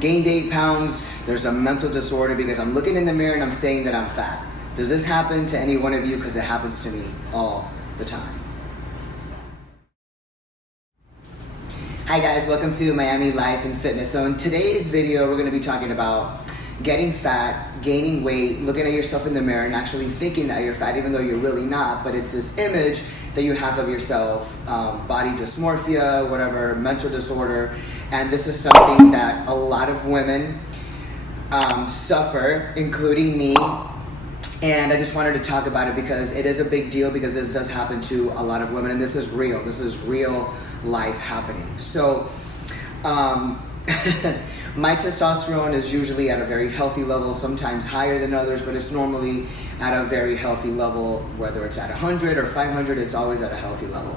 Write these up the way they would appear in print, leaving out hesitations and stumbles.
gained 8 pounds, there's a mental disorder because I'm looking in the mirror and I'm saying that I'm fat. Does this happen to any one of you? Because it happens to me all the time. Hi guys, welcome to Miami Life and Fitness. So in today's video, we're going to be talking about getting fat, gaining weight, looking at yourself in the mirror and actually thinking that you're fat even though you're really not, but it's this image that you have of yourself, body dysmorphia, whatever, mental disorder. And this is something that a lot of women suffer, including me. And I just wanted to talk about it because it is a big deal, because this does happen to a lot of women, and this is real. This is real life happening. So my testosterone is usually at a very healthy level, sometimes higher than others, but it's normally at a very healthy level. Whether it's at 100 or 500, it's always at a healthy level.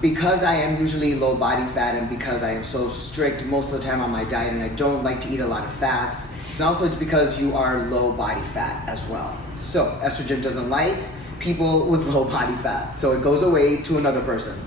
Because I am usually low body fat, and because I am so strict most of the time on my diet, and I don't like to eat a lot of fats, and also it's because you are low body fat as well. So estrogen doesn't like people with low body fat, so it goes away to another person.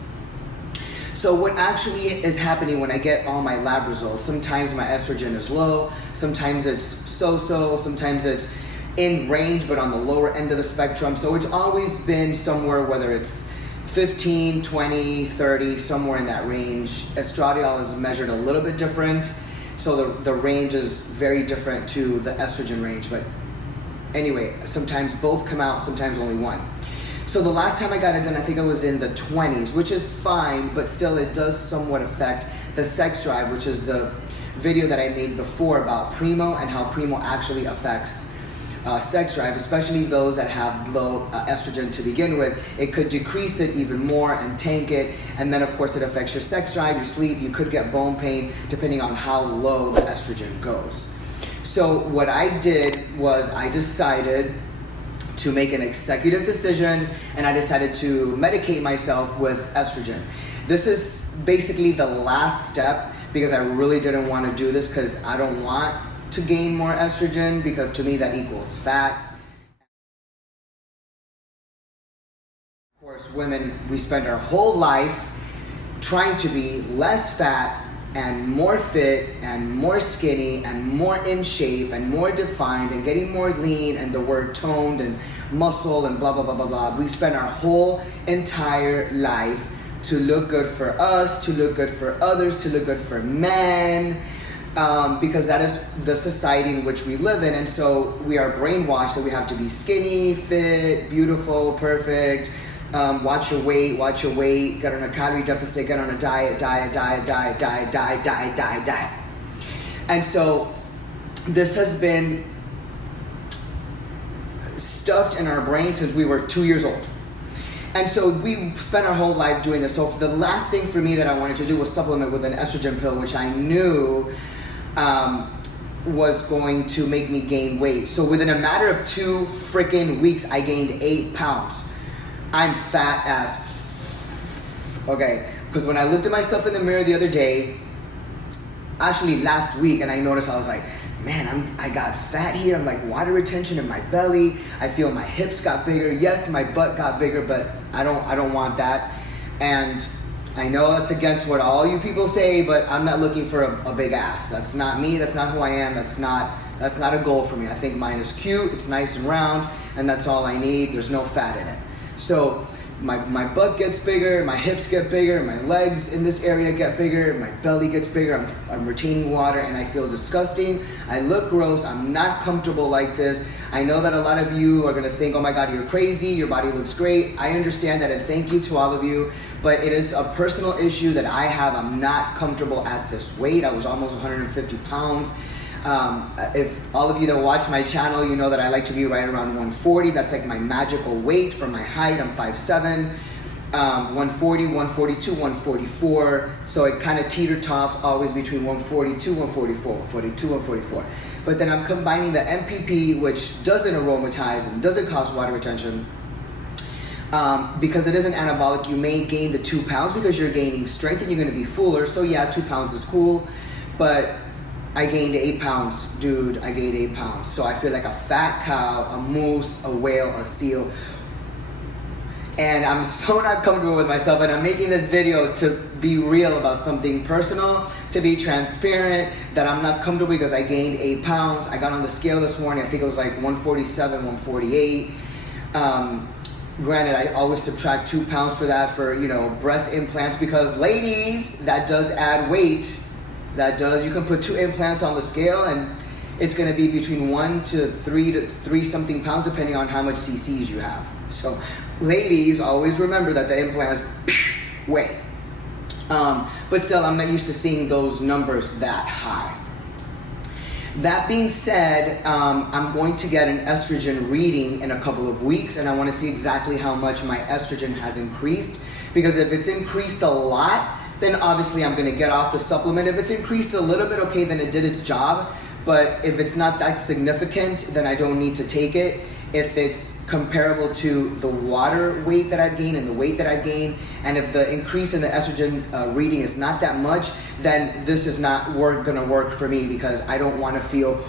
So what actually is happening when I get all my lab results, sometimes my estrogen is low, sometimes it's so-so, sometimes it's in range but on the lower end of the spectrum. So it's always been somewhere, whether it's 15, 20, 30, somewhere in that range. Estradiol is measured a little bit different, so the range is very different to the estrogen range. But anyway, sometimes both come out, sometimes only one. So the last time I got it done, I think I was in the 20s, which is fine, but still it does somewhat affect the sex drive, which is the video that I made before about Primo and how Primo actually affects sex drive, especially those that have low estrogen to begin with. It could decrease it even more and tank it, and then of course it affects your sex drive, your sleep. You could get bone pain depending on how low the estrogen goes. So what I did was I decided to make an executive decision, and I decided to medicate myself with estrogen. This is basically the last step, because I really didn't want to do this because I don't want to gain more estrogen, because to me that equals fat. Of course, women, we spend our whole life trying to be less fat and more fit and more skinny and more in shape and more defined and getting more lean, and the word toned and muscle and blah, blah, blah, blah, blah. We spend our whole entire life to look good for us, to look good for others, to look good for men, because that is the society in which we live in. And so we are brainwashed that we have to be skinny, fit, beautiful, perfect. Watch your weight, get on a calorie deficit, get on a diet. And so this has been stuffed in our brain since we were 2 years old. And so we spent our whole life doing this. So the last thing for me that I wanted to do was supplement with an estrogen pill, which I knew was going to make me gain weight. So within a matter of 2 freaking weeks, I gained 8 pounds. I'm fat as okay, because when I looked at myself in the mirror the other day, actually last week, and I noticed, I was like, man, I got fat here. I'm like, water retention in my belly. I feel my hips got bigger. Yes, my butt got bigger, but I don't want that. And I know that's against what all you people say, but I'm not looking for a big ass. That's not me. That's not who I am. That's not a goal for me. I think mine is cute. It's nice and round, and that's all I need. There's no fat in it. So my butt gets bigger, my hips get bigger, my legs in this area get bigger, my belly gets bigger, I'm retaining water, and I feel disgusting. I look gross. I'm not comfortable like this. I know that a lot of you are gonna think, oh my God, you're crazy, your body looks great. I understand that, and thank you to all of you, but it is a personal issue that I have. I'm not comfortable at this weight. I was almost 150 pounds. If all of you that watch my channel, you know that I like to be right around 140. That's like my magical weight for my height. I'm 5'7", 140, 142, 144. So it kind of teeter-tops always between 142, 144, 142, 144. But then I'm combining the MPP, which doesn't aromatize and doesn't cause water retention. Because it is an anabolic, you may gain the 2 pounds because you're gaining strength and you're going to be fuller. So yeah, 2 pounds is cool, but I gained 8 pounds, dude. I gained 8 pounds. So I feel like a fat cow, a moose, a whale, a seal. And I'm so not comfortable with myself, and I'm making this video to be real about something personal, to be transparent, that I'm not comfortable because I gained 8 pounds. I got on the scale this morning, I think it was like 147, 148. Granted, I always subtract 2 pounds for that, for, you know, breast implants, because ladies, that does add weight. You can put 2 implants on the scale and it's gonna be between 1 to 3 something pounds, depending on how much cc's you have. So ladies, always remember that the implants weigh. But still, I'm not used to seeing those numbers that high. That being said, I'm going to get an estrogen reading in a couple of weeks, and I want to see exactly how much my estrogen has increased, because if it's increased a lot, then obviously I'm going to get off the supplement. If it's increased a little bit, okay, then it did its job. But if it's not that significant, then I don't need to take it. If it's comparable to the water weight that I've gained and the weight that I've gained, and if the increase in the estrogen reading is not that much, then this is not gonna work for me, because I don't want to feel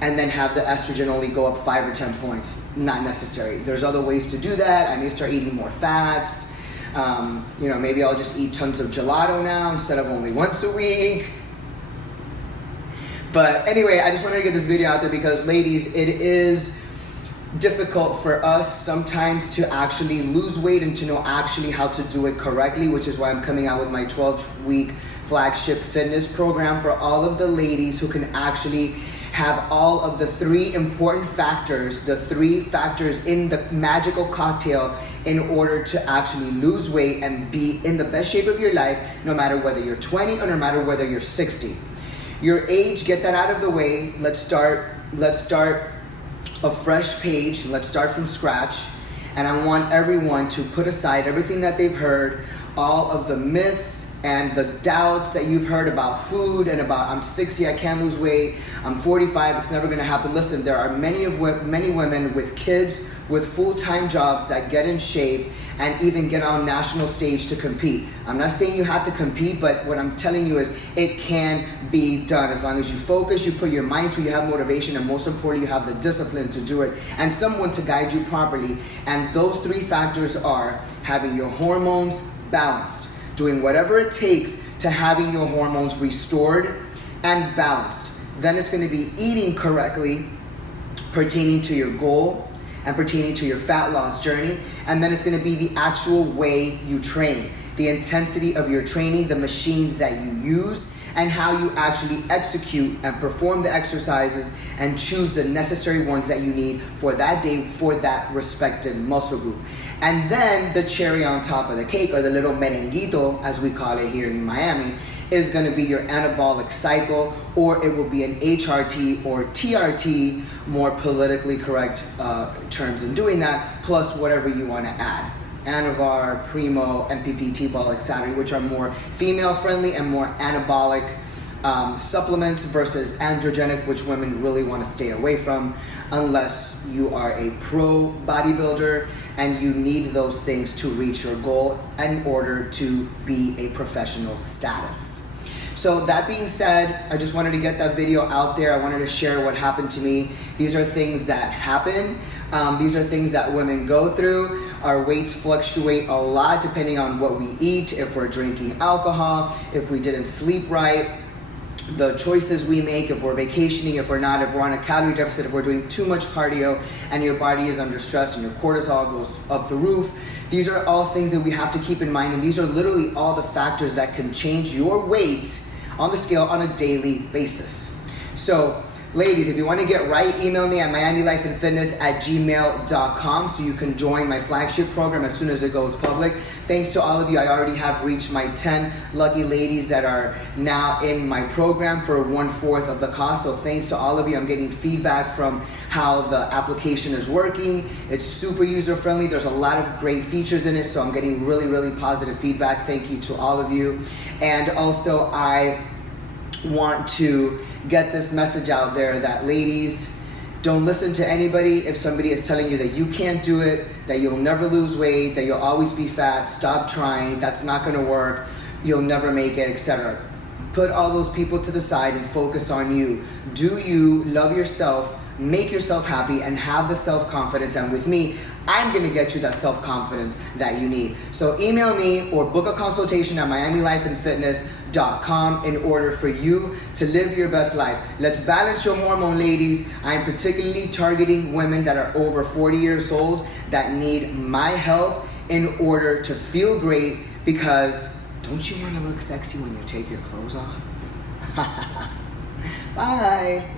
and then have the estrogen only go up 5 or 10 points. Not necessary. There's other ways to do that. I may start eating more fats. You know, maybe I'll just eat tons of gelato now instead of only once a week. But anyway, I just wanted to get this video out there because, ladies, it is difficult for us sometimes to actually lose weight and to know actually how to do it correctly, which is why I'm coming out with my 12-week flagship fitness program for all of the ladies who can actually have all of the 3 important factors, the 3 factors in the magical cocktail in order to actually lose weight and be in the best shape of your life, no matter whether you're 20 or no matter whether you're 60. Your age, get that out of the way. Let's start a fresh page. Let's start from scratch. And I want everyone to put aside everything that they've heard, all of the myths and the doubts that you've heard about food and about, I'm 60, I can't lose weight, I'm 45, it's never gonna happen. Listen, there are many women with kids, with full-time jobs that get in shape and even get on national stage to compete. I'm not saying you have to compete, but what I'm telling you is it can be done as long as you focus, you put your mind to it, you have motivation, and most importantly, you have the discipline to do it and someone to guide you properly. And those 3 factors are having your hormones balanced, doing whatever it takes to having your hormones restored and balanced. Then it's going to be eating correctly pertaining to your goal and pertaining to your fat loss journey. And then it's going to be the actual way you train, the intensity of your training, the machines that you use, and how you actually execute and perform the exercises and choose the necessary ones that you need for that day for that respected muscle group. And then the cherry on top of the cake, or the little merenguito as we call it here in Miami, is going to be your anabolic cycle, or it will be an HRT or TRT, more politically correct terms in doing that, plus whatever you want to add. Anavar, Primo, MPP, T-Ball, etc., which are more female friendly and more anabolic supplements versus androgenic, which women really want to stay away from unless you are a pro bodybuilder and you need those things to reach your goal in order to be a professional status. So that being said, I just wanted to get that video out there. I wanted to share what happened to me. These are things that happen. These are things that women go through. Our weights fluctuate a lot depending on what we eat, if we're drinking alcohol, if we didn't sleep right, the choices we make, if we're vacationing, if we're not, if we're on a calorie deficit, if we're doing too much cardio and your body is under stress and your cortisol goes up the roof. These are all things that we have to keep in mind, and these are literally all the factors that can change your weight on the scale on a daily basis. So ladies, if you want to get right, email me at miamilifeandfitness@gmail.com so you can join my flagship program as soon as it goes public. Thanks to all of you. I already have reached my 10 lucky ladies that are now in my program for 1/4 of the cost. So thanks to all of you. I'm getting feedback from how the application is working. It's super user friendly. There's a lot of great features in it. So I'm getting really, really positive feedback. Thank you to all of you. And also I want to get this message out there that, ladies, don't listen to anybody. If somebody is telling you that you can't do it, that you'll never lose weight, that you'll always be fat, stop trying, that's not gonna work, you'll never make it, etc. Put all those people to the side and focus on you. Do you love yourself, make yourself happy, and have the self-confidence. And with me, I'm gonna get you that self-confidence that you need. So email me or book a consultation at miamilifeandfitness.com in order for you to live your best life. Let's balance your hormone, ladies. I'm particularly targeting women that are over 40 years old that need my help in order to feel great, because don't you want to look sexy when you take your clothes off? Bye.